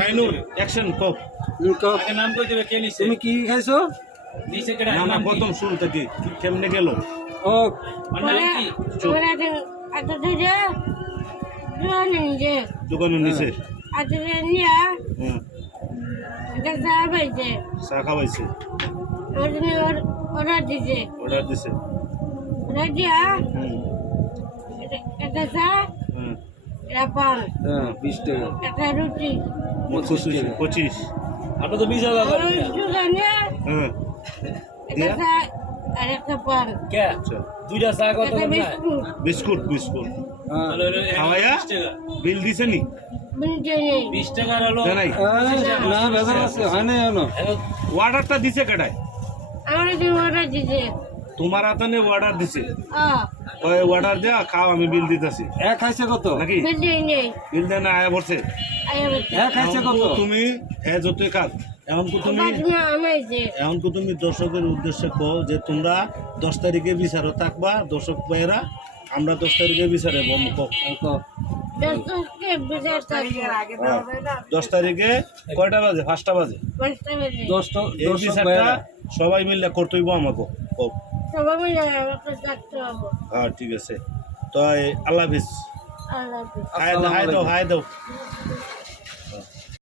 Shainur action কও। আগে নাম কই দেবে কে নিছে তুমি কি খাইছো? নিছে কেডা না না নাম কি? প্রথম শুরু থেকে কেমনে গেল? ও ওর নাম কি দোকানে নিচে হুম চা খাওয়াইছে অর্ডার দিছে হুম হুম 20 টাকা। 25 আপনি তো 20 টাকা করেন হ্যাঁ কে আচ্ছা দুইটা চা কত করে না বিস্কুট বিস্কুট হ্যাঁ। তাহলে হলো খাওয়াইয়া 20 টাকা বিল দিছে নি 20 টাকার হলো জানাই না বেজার আছে হয় না এখনো। এখন অর্ডারটা দিছে কেডায়? তোমার হাতে অর্ডার দিছে ওই অর্ডার দেয়া খাও আমি বিল দিতেছি এক খাইছে কত? নাকি বিল দেন আয়া পড়ছে এক খাইছে কত? তুমি যতই কাজ এখন তুমি দর্শকের উদ্দেশ্যে কও যে তোমরা 10 তারিখে বিচারও থাকবা দর্শক ভাইয়েরা আমরা 10 তারিখে বিচারে বমুখ 10 তারিখে কয়টা বাজে 5টা বাজে 10 এই বিচারটা সবাই মিলে করতেইব আমাকে কও। হ্যাঁ ঠিক আছে তো আল্লাহ হাফিজ হাই দাও